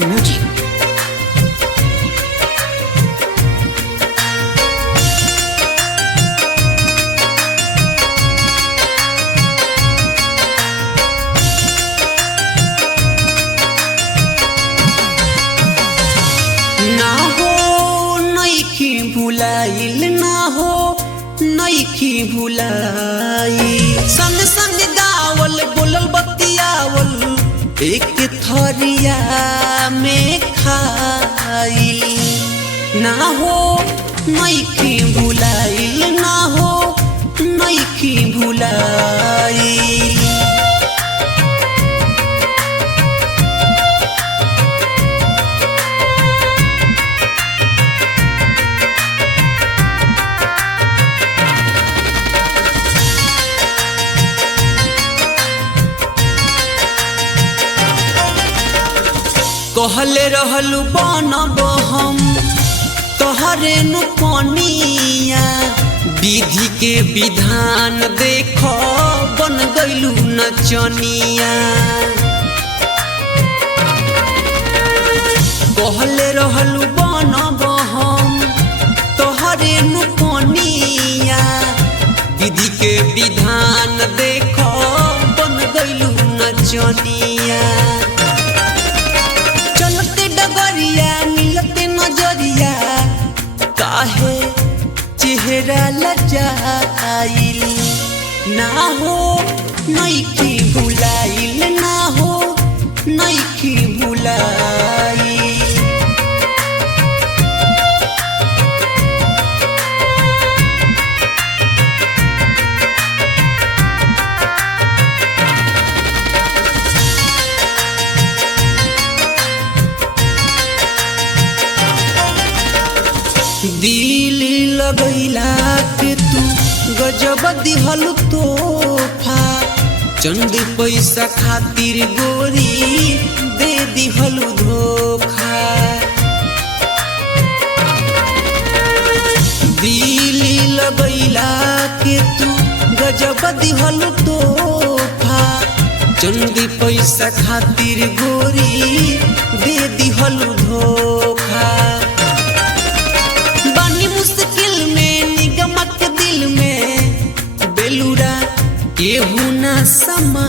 by music. ना हो नइखी भुलाइल, ना हो नइखी भुलाई, संग संग गावल बोलल बतियावल एक थरिया में खाइल। ना हो नइखी भुलाइल, ना हो नइखी भुलाई। कहले रहलू बनब हम तोहरे नु कनिया, विधि के विधान देख बन गइलू नचनिया। कहले रहलू बनब हम तोहरे नु कनिया, विधि के विधान देख बन गइलू नचनिया। डगरिया मिलते नजरिया काहे चेहरा लजाइल। ना हो नइखी भुलाइल, ना हो नइखी भुलाइल। दिल लगैला के तू गजब दिहलु तोहफा, चंद पैसा खातिर गोरी दे दिहलु धोखा। दिल लगैला के तू गजब दिहलु तोहफा, चंद पैसा खातिर गोरी दे दिहलु धोखा। मुश्किल में निगमक दिल में बेलूरा केहू ना समा